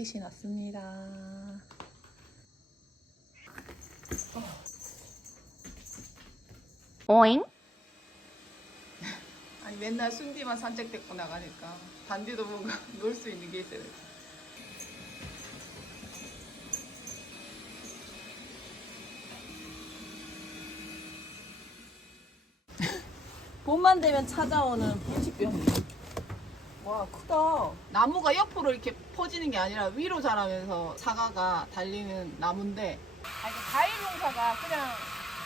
햇빛이 났습니다. 오잉? 아니 맨날 순디만 산책 데리고 나가니까 단디도 뭔가 놀 수 있는 게 있어야 돼. 봄만 되면 찾아오는 불치병. 와 크다. 나무가 옆으로 이렇게 퍼지는 게 아니라 위로 자라면서 사과가 달리는 나무인데, 아니 과일 농사가 그냥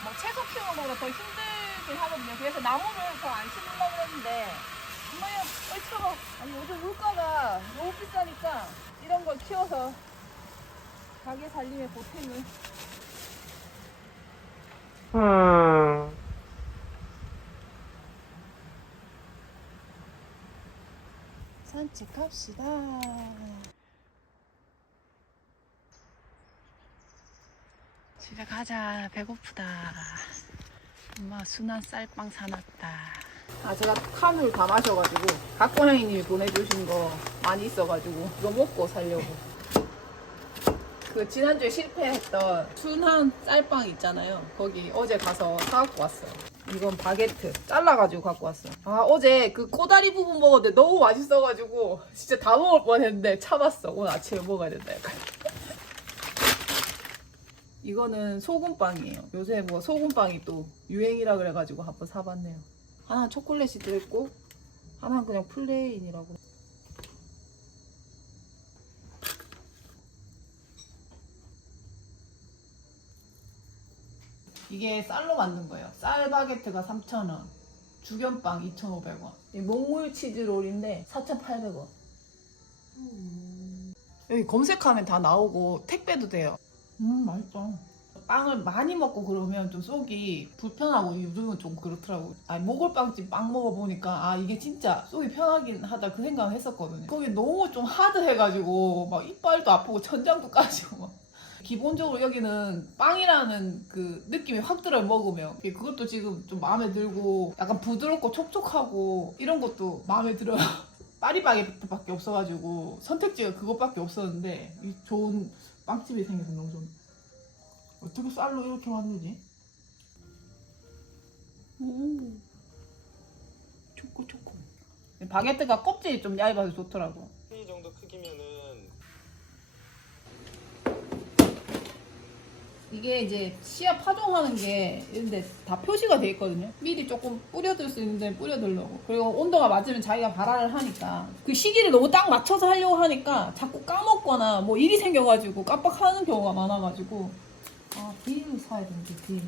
뭐 채소 키우는 것보다 더 힘들긴 하거든요. 그래서 나무를 더 안 심으려고 했는데 정말 얼처럼 아니 요즘 물가가 너무 비싸니까 이런 걸 키워서 가게 살림에 보탬을. 산책합시다. 집에 가자. 배고프다. 엄마 순한 쌀빵 사놨다. 아 제가 칸을 다 마셔가지고 각고형님이 보내주신 거 많이 있어가지고 이거 먹고 살려고. 그 지난주에 실패했던 순한 쌀빵 있잖아요. 거기 어제 가서 사갖고 왔어요. 이건 바게트 잘라가지고 갖고 왔어요. 아 어제 그 꼬다리 부분 먹었는데 너무 맛있어가지고 진짜 다 먹을 뻔했는데 참았어. 오늘 아침에 먹어야 된다 약간. 이거는 소금빵이에요. 요새 뭐 소금빵이 또 유행이라 그래가지고 한번 사봤네요. 하나는 초콜릿이 들어있고 하나는 그냥 플레인이라고. 이게 쌀로 만든 거예요. 쌀 바게트가 3,000원, 죽연빵 2,500원. 이 몽물 치즈롤인데 4,800원. 여기 검색하면 다 나오고 택배도 돼요. 맛있다. 빵을 많이 먹고 그러면 좀 속이 불편하고 요즘은 좀 그렇더라고. 아니 모골빵집 빵 먹어보니까 아 이게 진짜 속이 편하긴 하다 그 생각을 했었거든요. 거기 너무 좀 하드해가지고 막 이빨도 아프고 천장도 까지고 막. 기본적으로 여기는 빵이라는 그 느낌이 확 들어요. 먹으면 그것도 지금 좀 마음에 들고 약간 부드럽고 촉촉하고 이런 것도 마음에 들어요. 파리바게트밖에 없어가지고 선택지가 그것밖에 없었는데 이 좋은 빵집이 생겨서 너무 좋네. 어떻게 쌀로 이렇게 만들지? 오, 초코. 바게트가 껍질이 좀 얇아서 좋더라고. 이 정도 크기면은 이게 이제 씨앗 파종하는 게 이런데 다 표시가 돼 있거든요. 미리 조금 뿌려둘 수 있는 데는 뿌려두려고. 그리고 온도가 맞으면 자기가 발화를 하니까 그 시기를 너무 딱 맞춰서 하려고 하니까 자꾸 까먹거나 뭐 일이 생겨가지고 깜빡하는 경우가 많아가지고 아 비닐을 사야 되는데 비닐.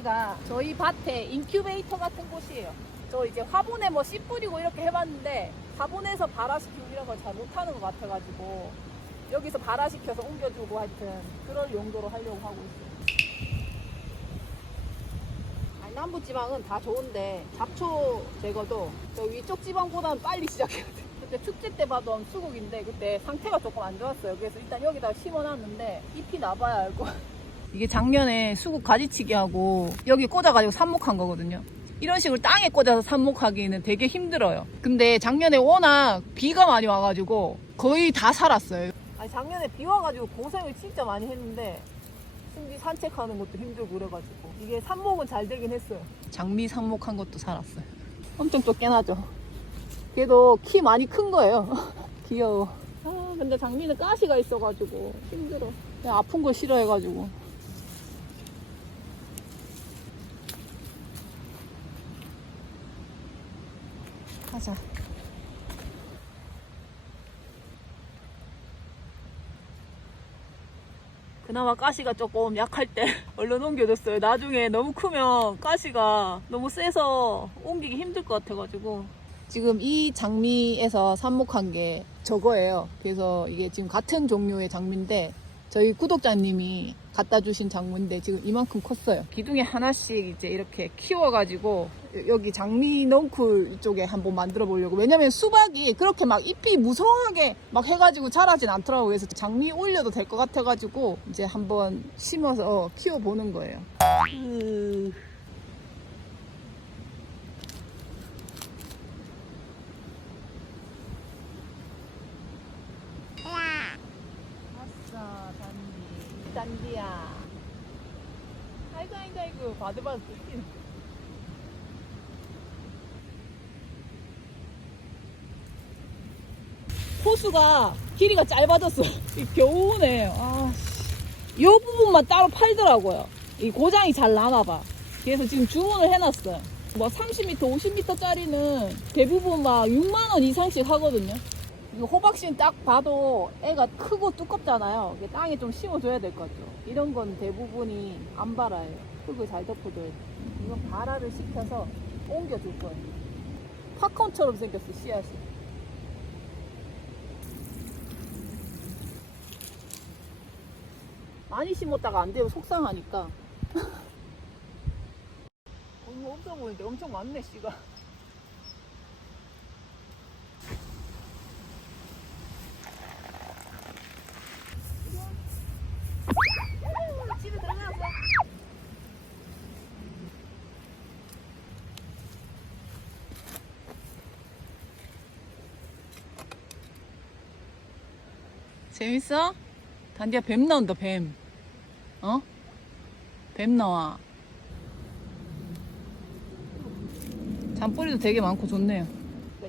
여기가 저희 밭에 인큐베이터 같은 곳이에요. 저 이제 화분에 뭐 씨 뿌리고 이렇게 해봤는데 화분에서 발화시키고 이런 걸 잘 못하는 것 같아가지고 여기서 발화시켜서 옮겨주고 하여튼 그럴 용도로 하려고 하고 있어요. 아니, 남부지방은 다 좋은데 잡초 제거도 저 위쪽 지방보다는 빨리 시작해야 돼. 그때 축제 때 봐도 수국인데 그때 상태가 조금 안 좋았어요. 그래서 일단 여기다가 심어놨는데 잎이 나봐야 알고. 이게 작년에 수국 가지치기 하고 여기 꽂아가지고 삽목한 거거든요. 이런 식으로 땅에 꽂아서 삽목하기는 되게 힘들어요. 근데 작년에 워낙 비가 많이 와가지고 거의 다 살았어요. 아니 작년에 비 와가지고 고생을 진짜 많이 했는데 순디 산책하는 것도 힘들고 그래가지고 이게 삽목은 잘 되긴 했어요. 장미 삽목한 것도 살았어요. 엄청 쫓겨나죠. 걔도 키 많이 큰 거예요. 귀여워. 아 근데 장미는 가시가 있어가지고 힘들어. 그냥 아픈 거 싫어해가지고. 가자. 그나마 가시가 조금 약할 때 얼른 옮겨줬어요. 나중에 너무 크면 가시가 너무 세서 옮기기 힘들 것 같아가지고. 지금 이 장미에서 삽목한 게 저거예요. 그래서 이게 지금 같은 종류의 장미인데 저희 구독자님이 갖다 주신 장미인데 지금 이만큼 컸어요. 기둥에 하나씩 이제 이렇게 키워가지고 여기 장미 넝쿨 쪽에 한번 만들어 보려고. 왜냐면 수박이 그렇게 막 잎이 무성하게 막 해가지고 자라진 않더라고요. 그래서 장미 올려도 될 것 같아가지고 이제 한번 심어서 키워보는 거예요. 아싸, 단디. 단디야. 아이고, 아이고, 아이고. 바들바들 뜯기네. 호수가 길이가 짧아졌어요. 겨우네. 아, 이 부분만 따로 팔더라고요. 이 고장이 잘 나나봐. 그래서 지금 주문을 해놨어요. 뭐 30m, 50m짜리는 대부분 막 6만원 이상씩 하거든요. 이거 호박씨는 딱 봐도 애가 크고 두껍잖아요. 땅에 좀 심어줘야 될 것 같죠. 이런 건 대부분이 안 발아요. 흙을 잘 덮어줘야 돼. 이건 발화를 시켜서 옮겨줄 거예요. 팝콘처럼 생겼어, 씨앗이. 많이 심었다가 안 되면 속상하니까. 이거 엄청 보이는데 엄청 많네, 씨가. 집에 들어가서. 재밌어? 단디야, 뱀 나온다, 뱀. 어? 뱀 나와. 잔뿌리도 되게 많고 좋네요.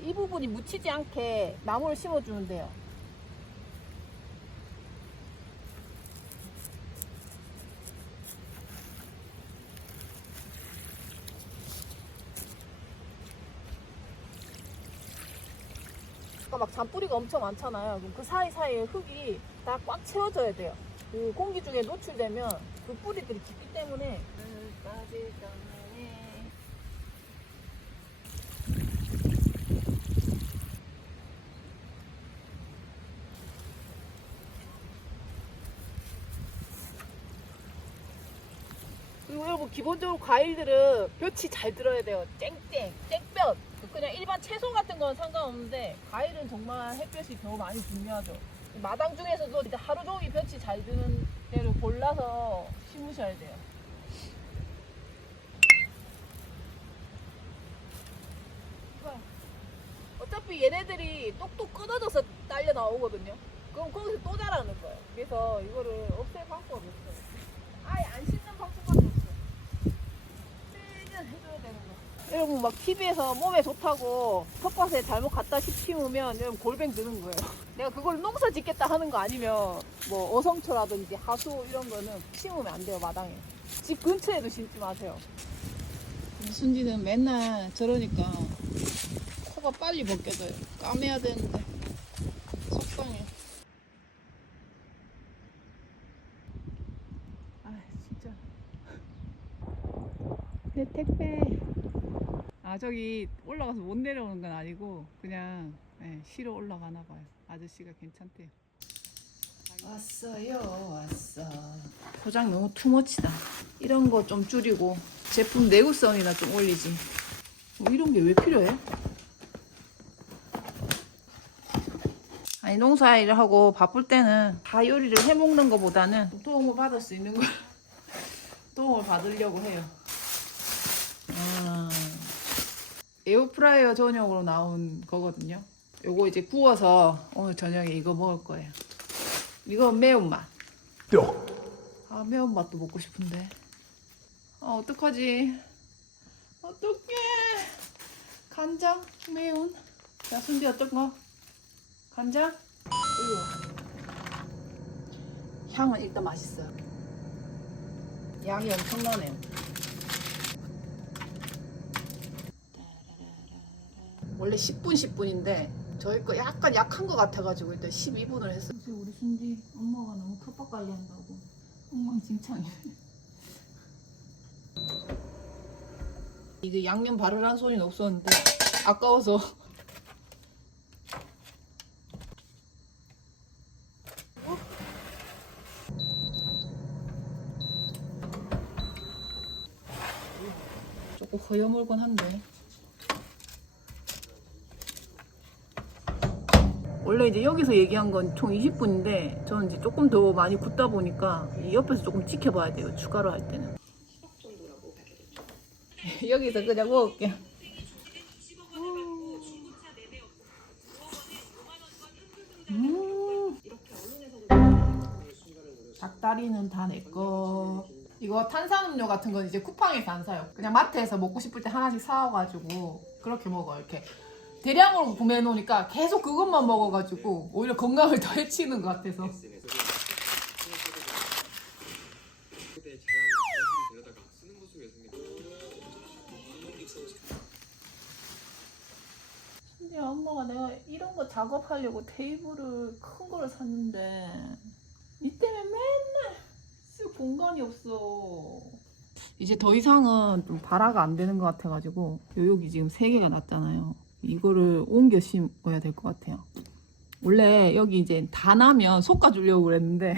이 부분이 묻히지 않게 나무를 심어주면 돼요. 막 잔뿌리가 엄청 많잖아요. 그럼 그 사이사이에 흙이 다 꽉 채워져야 돼요. 그 공기 중에 노출되면 그 뿌리들이 깊기 때문에 그리고 여러분, 기본적으로 과일들은 볕이 잘 들어야 돼요. 쨍쨍, 쨍볕. 그냥 일반 채소 같은 건 상관없는데 과일은 정말 햇볕이 더 많이 중요하죠. 마당 중에서도 이제 하루 종일 볕이 잘 드는 데를 골라서 심으셔야 돼요. 어차피 얘네들이 똑똑 끊어져서 딸려 나오거든요. 그럼 거기서 또 자라는 거예요. 그래서 이거를 없앨 방법이 없어요. 아예 안 씻는 방법밖에 없어요. 매년 해줘야 되는 거. 여러분, 막 TV에서 몸에 좋다고 텃밭에 잘못 갖다 심으면 여러분 골뱅 드는 거예요. 내가 그걸 농사 짓겠다 하는 거 아니면 뭐 어성초라든지 하수 이런 거는 심으면 안 돼요, 마당에. 집 근처에도 심지 마세요. 순지는 맨날 저러니까 코가 빨리 벗겨져요. 까매야 되는데 속상해. 아, 진짜. 내 택배. 아, 저기 올라가서 못 내려오는 건 아니고 그냥 쉬러 올라가나 봐요. 아저씨가 괜찮대요. 왔어요, 왔어. 포장 너무 투머치다. 이런 거 좀 줄이고 제품 내구성이나 좀 올리지. 이런 게 왜 필요해? 아니, 농사일을 하고 바쁠 때는 다 요리를 해먹는 것보다는 도움을 받을 수 있는 걸 도움을 받으려고 해요. 에어프라이어 전용으로 나온 거거든요. 요거 이제 구워서 오늘 저녁에 이거 먹을 거예요. 이거 매운맛. 아, 매운맛도 먹고 싶은데. 아, 어떡하지? 어떡해. 간장 매운. 자, 순디 어떤 거? 간장? 향은 일단 맛있어요. 양이 엄청나네요. 원래 10분 10분인데 저희 거 약간 약한 것 같아가지고 일단 12분을 했어요. 우리 순디 엄마가 너무 텃밭 관리한다고 엉망진창이네. 이게 양념 바르라는 소리는 없었는데 아까워서. 조금 허여멀건 한데. 원래 이제 여기서 얘기한 건 총 20분인데 저는 이제 조금 더 많이 굽다 보니까 이 옆에서 조금 지켜봐야 돼요. 추가로 할 때는. 여기서 그냥 먹을게요. 닭다리는 다 내꺼. 이거 탄산음료 같은 건 이제 쿠팡에서 안 사요. 그냥 마트에서 먹고 싶을 때 하나씩 사와가지고 그렇게 먹어요. 이렇게 대량으로 구매해 놓으니까 계속 그것만 먹어가지고 오히려 건강을 더 해치는 것 같아서. 근데 엄마가 내가 이런 거 작업하려고 테이블을 큰 거를 샀는데 이 때문에 맨날 쓸 공간이 없어. 이제 더 이상은 좀 발화가 안 되는 것 같아가지고 여기 지금 3개가 났잖아요. 이거를 옮겨 심어야 될 것 같아요. 원래 여기 이제 다 나면 솎아주려고 그랬는데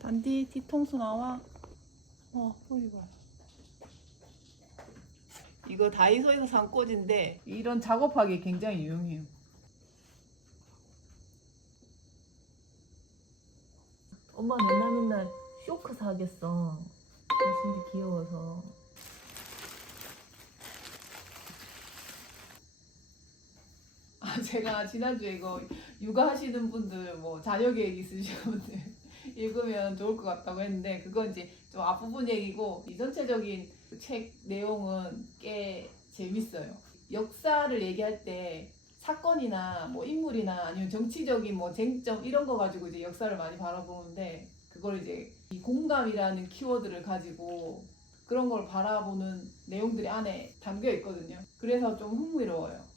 단디 뒤통수 나와. 뿌리 봐. 이거 다이소에서 산 꽂인데 이런 작업하기 굉장히 유용해요. 엄마 맨날 쇼크 사겠어. 진짜 귀여워서. 제가 지난주에 이거 육아하시는 분들 뭐 자녀 계획 있으신 분들 읽으면 좋을 것 같다고 했는데 그건 이제 좀 앞부분 얘기고 이 전체적인 책 내용은 꽤 재밌어요. 역사를 얘기할 때 사건이나 뭐 인물이나 아니면 정치적인 뭐 쟁점 이런 거 가지고 이제 역사를 많이 바라보는데 그걸 이제 이 공감이라는 키워드를 가지고 그런 걸 바라보는 내용들이 안에 담겨 있거든요. 그래서 좀 흥미로워요.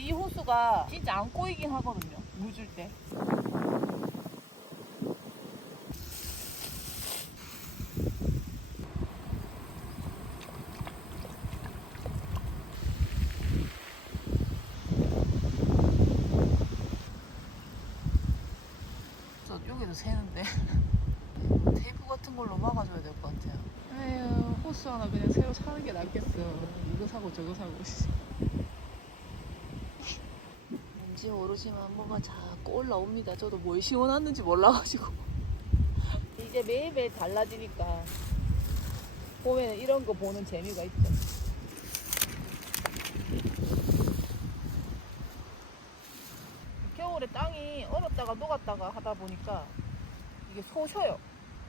이 호수가 진짜 안 꼬이긴 하거든요. 물 줄 때. 저 여기도 새는데 테이프 같은 걸로 막아줘야 될 것 같아요. 에휴, 호수 하나 그냥 새로 사는 게 낫겠어. 이거 사고 저거 사고. 뭔지 모르지만 뭐가 자꾸 올라옵니다. 저도 뭘 심어놨는지 몰라가지고. 이제 매일매일 달라지니까 봄에는 이런 거 보는 재미가 있죠. 겨울에 땅이 얼었다가 녹았다가 하다 보니까 이게 솟아요.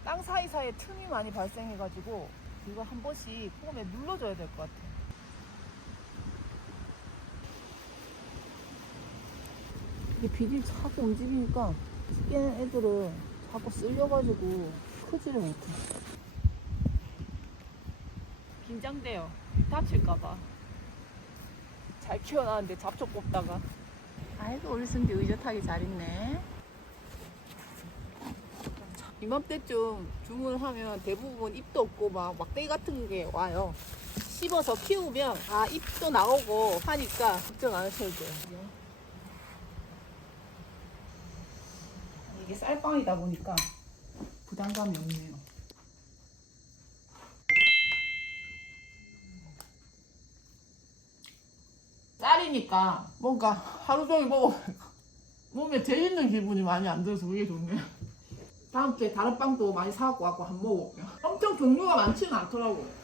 땅 사이사이에 틈이 많이 발생해가지고 이거 한 번씩 봄에 눌러줘야 될 것 같아요. 이게 비닐 자꾸 움직이니까 깨는 애들을 자꾸 쓸려가지고 크지를 못해. 긴장돼요. 다칠까봐. 잘 키워놨는데 잡초 뽑다가. 아이고 우리 순디 의젓하게 잘 있네. 이맘때쯤 주문하면 대부분 잎도 없고 막 막대기 같은 게 와요. 씹어서 키우면 잎도 나오고 하니까 걱정 안 하셔도 돼요. 이게 쌀빵이다 보니까 부담감이 없네요. 쌀이니까 뭔가 하루 종일 몸에 재있는 기분이 많이 안 들어서 그게 좋네요. 다음 주에 다른 빵도 많이 사갖고 와서 한번 먹어볼게요. 엄청 종류가 많지는 않더라고요.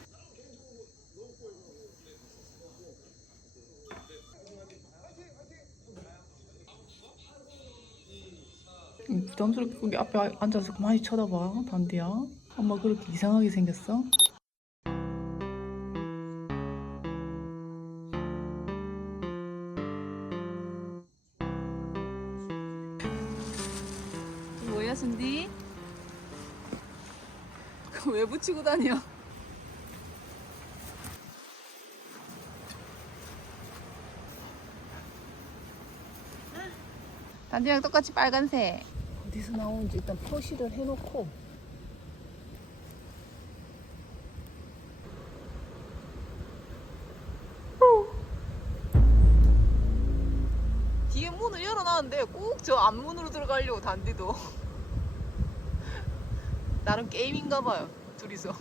부담스럽게 거기 앞에 앉아서 많이 쳐다봐, 단디야. 엄마 그렇게 이상하게 생겼어? 뭐야, 순디? 그거 왜 붙이고 다녀? 단지랑 똑같이 빨간색. 어디서 나오는지 일단 표시를 해놓고. 뒤에 문을 열어놨는데 꼭 저 앞문으로 들어가려고 단디도. 나름 게임인가봐요 둘이서.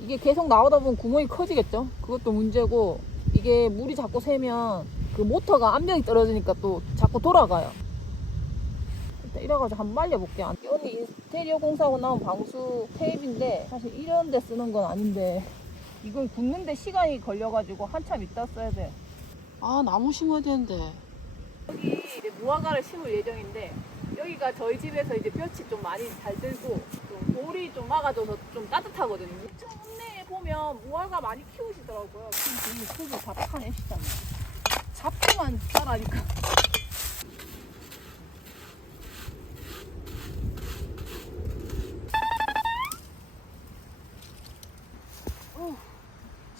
이게 계속 나오다 보면 구멍이 커지겠죠. 그것도 문제고, 이게 물이 자꾸 새면 그 모터가 압력이 떨어지니까 또 자꾸 돌아가요. 일단 이래가지고 한번 말려볼게요. 여기 인테리어 공사하고 나온 방수 테이프인데 사실 이런 데 쓰는 건 아닌데 이걸 굽는데 시간이 걸려가지고 한참 있다 써야 돼. 아, 나무 심어야 되는데. 여기 이제 무화과를 심을 예정인데, 여기가 저희 집에서 이제 볕이 좀 많이 잘 들고 또 돌이 좀 막아줘서 좀 따뜻하거든요. 촌내에 보면 무화과 많이 키우시더라고요. 지금 크고 다 파내시잖아요. 잡초만 자라니까.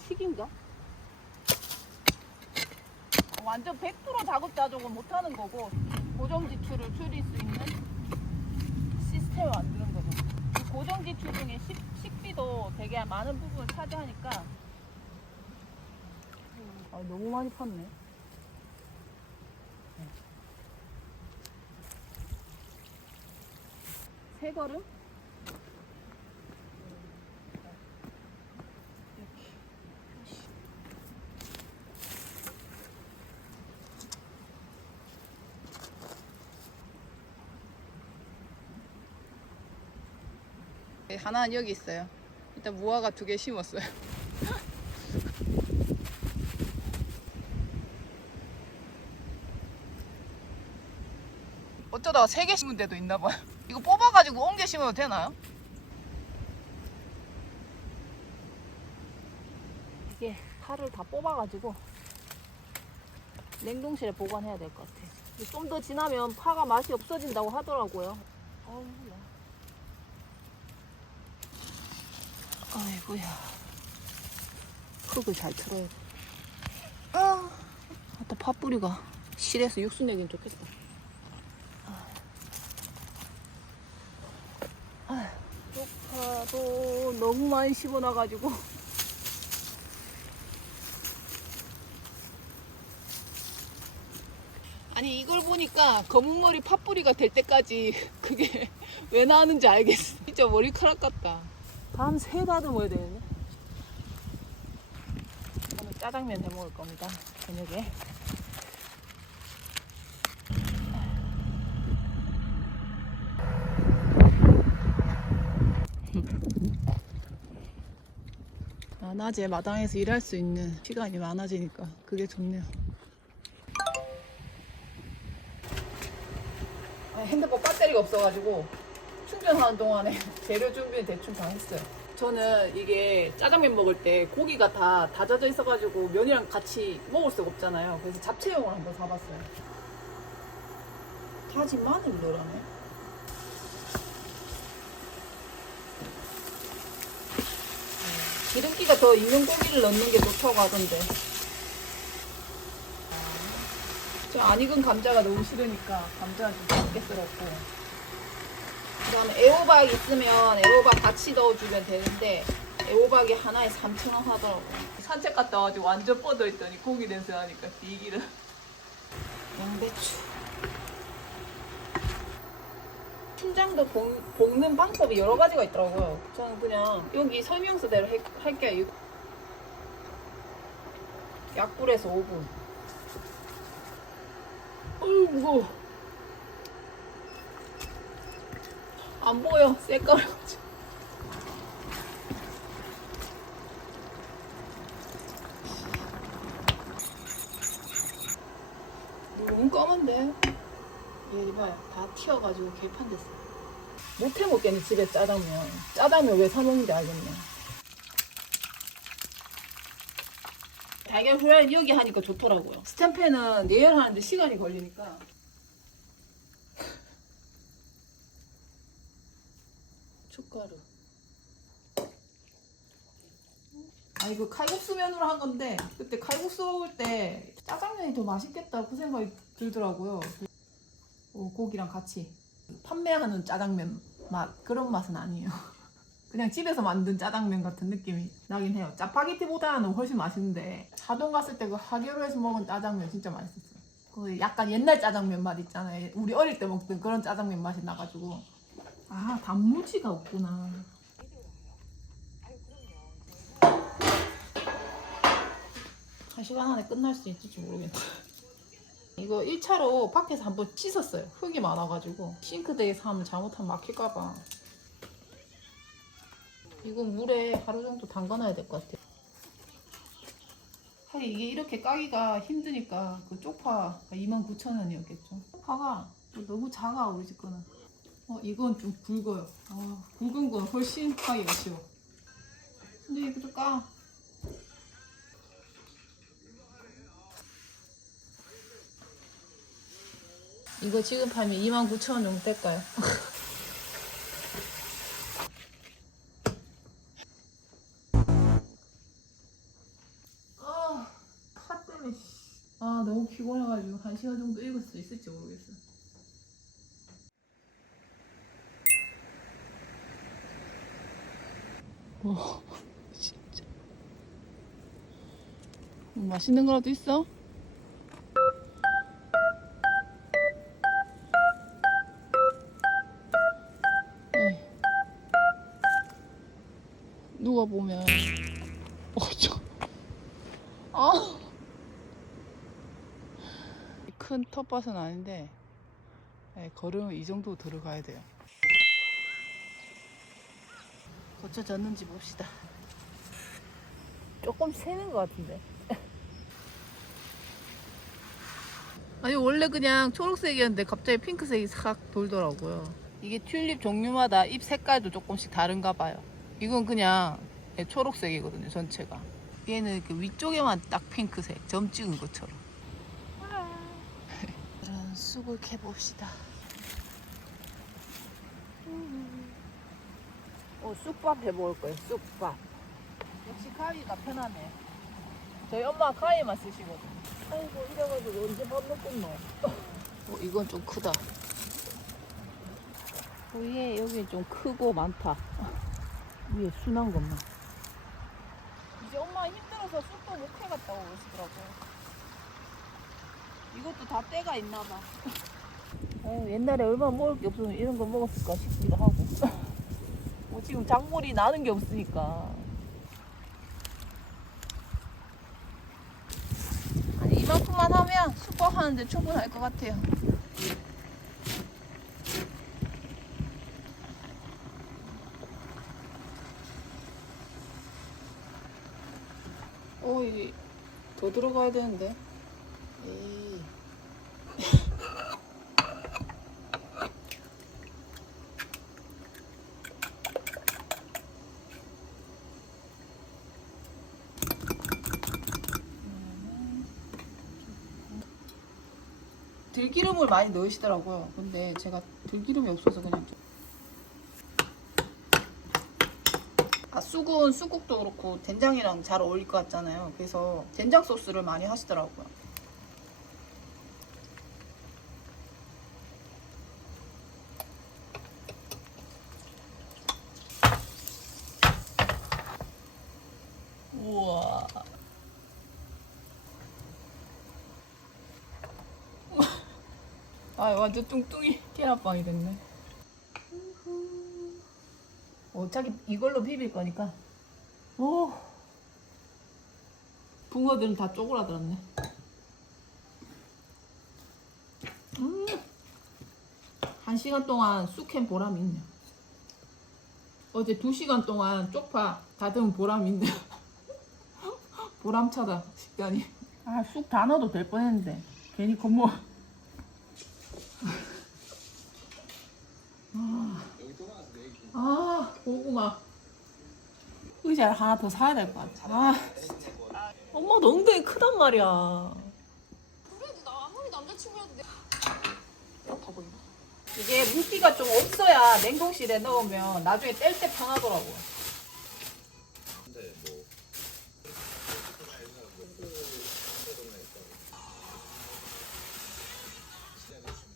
식인가? 완전 100% 작업 자족은 못하는 거고, 고정지출을 줄일 수 있는 시스템을 만드는 거죠. 그 고정지출 중에 식비도 되게 많은 부분을 차지하니까. 너무 많이 팠네. 세 걸음? 하나는 여기 있어요. 일단 무화과 2개 심었어요. 어쩌다가 3개 심은 데도 있나봐요. 이거 뽑아가지고 옮겨 심어도 되나요? 이게 파를 다 뽑아가지고 냉동실에 보관해야 될 것 같아요. 좀 더 지나면 파가 맛이 없어진다고 하더라고요. 아이고야. 흙을 잘 틀어야 돼. 또 팥뿌리가 실해서 육수 내긴 좋겠다. 쪽파도 너무 많이 씹어놔가지고. 아니, 이걸 보니까 검은머리 팥뿌리가 될 때까지 그게 왜 나왔는지 알겠어. 진짜 머리카락 같다. 밤새 다듬어야 되겠네. 오늘 짜장면 해 먹을 겁니다. 저녁에. 낮에 마당에서 일할 수 있는 시간이 많아지니까 그게 좋네요. 핸드폰 배터리가 없어가지고 충전하는 동안에 재료 준비는 대충 다 했어요. 저는 이게 짜장면 먹을 때 고기가 다 다져져 있어가지고 면이랑 같이 먹을 수가 없잖아요. 그래서 잡채용을 한번 사봤어요. 다진 마늘 넣으라네. 기름기가 더 있는 고기를 넣는 게 좋다고 하던데. 저 안 익은 감자가 너무 싫으니까 감자는 좀 작게 썰었고, 그 다음에 애호박 있으면 애호박 같이 넣어주면 되는데 애호박이 하나에 3,000원 하더라고. 산책 갔다 와가지고 완전 뻗어있더니 고기 냄새 나니까 뒤기를. 양배추. 춘장도 볶는 방법이 여러 가지가 있더라고요. 저는 그냥 여기 설명서대로 할게요. 약불에서 5분. 어휴, 무거워. 안 보여, 새까매가지고. 너무 검은데? 얘 이봐요. 다 튀어가지고 개판 됐어. 못 해먹겠네, 집에 짜장면. 짜장면 왜 사먹는지 알겠네. 달걀 후라이는 여기 하니까 좋더라고요. 스탬페는 예열하는데 시간이 걸리니까. 춧가루. 이거 칼국수 면으로 한 건데 그때 칼국수 먹을 때 짜장면이 더 맛있겠다 그 생각이 들더라고요. 고기랑 같이. 판매하는 짜장면 맛 그런 맛은 아니에요. 그냥 집에서 만든 짜장면 같은 느낌이 나긴 해요. 짜파게티보다는 훨씬 맛있는데 하동 갔을 때 그 하계로에서 먹은 짜장면 진짜 맛있었어요. 그 약간 옛날 짜장면 맛 있잖아요. 우리 어릴 때 먹던 그런 짜장면 맛이 나가지고. 아, 단무지가 없구나. 1시간 안에 끝날 수 있을지 모르겠네. 이거 1차로 밖에서 한번 씻었어요. 흙이 많아가지고 싱크대에서 하면 잘못하면 막힐까봐. 이건 물에 하루 정도 담가놔야 될 것 같아요. 하긴 이게 이렇게 까기가 힘드니까 그 쪽파가 29,000원이었겠죠. 쪽파가 또 너무 작아 우리 집 거는. 이건 좀 굵어요. 굵은 건 훨씬 까기가 쉬워. 근데 이것도 까. 이거 지금 팔면 29,000원 정도 될까요? 파 때문에. 너무 피곤해가지고 1시간 정도 읽을 수 있을지 모르겠어. 진짜. 맛있는 거라도 있어? 네. 누가 보면 큰 텃밭은 아닌데 걸으면 이 정도 들어가야 돼요. 고쳐졌는지 봅시다. 조금 새는 것 같은데. 아니 원래 그냥 초록색이었는데 갑자기 핑크색이 싹 돌더라고요. 이게 튤립 종류마다 잎 색깔도 조금씩 다른가 봐요. 이건 그냥 초록색이거든요, 전체가. 얘는 이렇게 위쪽에만 딱 핑크색, 점 찍은 것처럼. 그런 쑥을 캐봅시다. 쑥밥 해먹을 거예요, 쑥밥. 역시 가위가 편하네. 저희 엄마가 가위만 쓰시거든. 아이고, 이래가지고 언제 밥 먹겠노. 이건 좀 크다. 위에 여기 좀 크고 많다. 위에 순한 것만. 이제 엄마 힘들어서 쑥도 못 해갔다고 그러시더라고요. 이것도 다 때가 있나봐. 옛날에 얼마나 먹을 게 없으면 이런 거 먹었을까 싶기도 하고. 지금 작물이 나는 게 없으니까. 아니, 이만큼만 하면 쑥밥 하는데 충분할 것 같아요. 이게 더 들어가야 되는데. 에이. 들기름을 많이 넣으시더라고요. 근데 제가 들기름이 없어서 그냥 쑥은 쑥국도 그렇고 된장이랑 잘 어울릴 것 같잖아요. 그래서 된장 소스를 많이 하시더라고요. 우와. 완전 뚱뚱이 계란빵이 됐네. 어차피 이걸로 비빌 거니까. 붕어들은 다 쪼그라들었네. 1시간 동안 쑥캔 보람이 있네요. 어제 2시간 동안 쪽파 다듬은 보람이 있네요. 보람차다, 식단이. 쑥 다 넣어도 될 뻔했는데 괜히 겁먹어. 고구마. 의자를 하나 더 사야 될 것 같아. 엄마도 엉덩이 크단 말이야. 그래도 나 아무리 남자친구였는데 아파 보인다. 이게 물기가 좀 없어야 냉동실에 넣으면 나중에 뗄 때 편하더라고.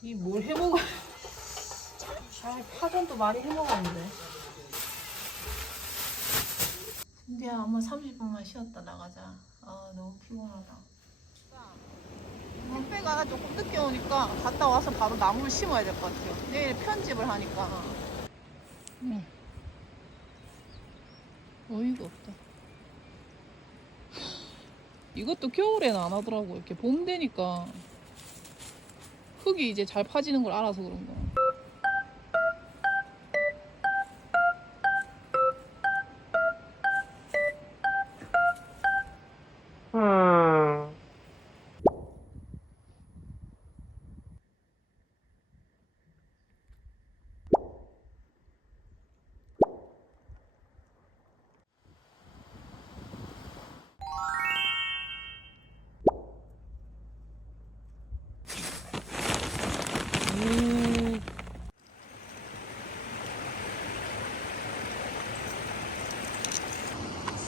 이 뭘 해먹어? 아, 파전도 많이 해먹었는데. 근데야, 엄마 30분만 쉬었다 나가자. 아, 너무 피곤하다. 배가 조금 늦게 오니까 갔다 와서 바로 나무를 심어야 될 것 같아요. 내일 편집을 하니까. 어이가 없다. 이것도 겨울에는 안 하더라고. 이렇게 봄 되니까 흙이 이제 잘 파지는 걸 알아서 그런 거야.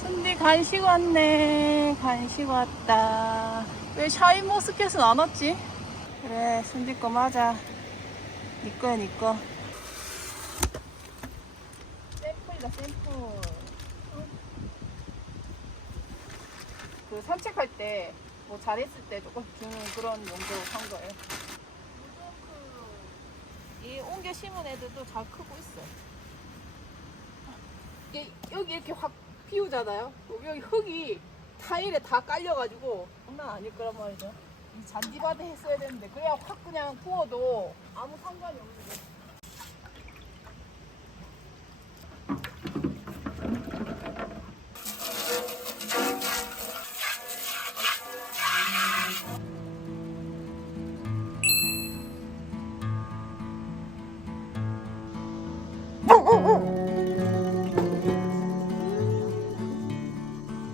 순디 간식 왔네. 간식 왔다. 왜 샤인머스켓은 안 왔지? 그래, 순디 거 맞아. 니 거야, 니 거. 샘플이다, 샘플. 그 산책할 때, 뭐 잘했을 때 조금 주는 그런 용도로 산 거예요. 이 옮겨 심은 애들도 잘 크고 있어. 이게 여기 이렇게 확 피우잖아요. 여기 흙이 타일에 다 깔려가지고 장난 아닐 거란 말이죠. 이 잔디밭에 했어야 되는데 그래야 확 그냥 부어도 아무 상관이 없는데.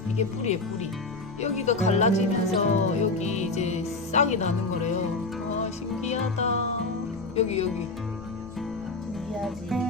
이게 뿌리예요, 뿌리. 여기가 갈라지면서 여기 이제 싹이 나는 거래요. 아, 신기하다. 여기. 신기하지.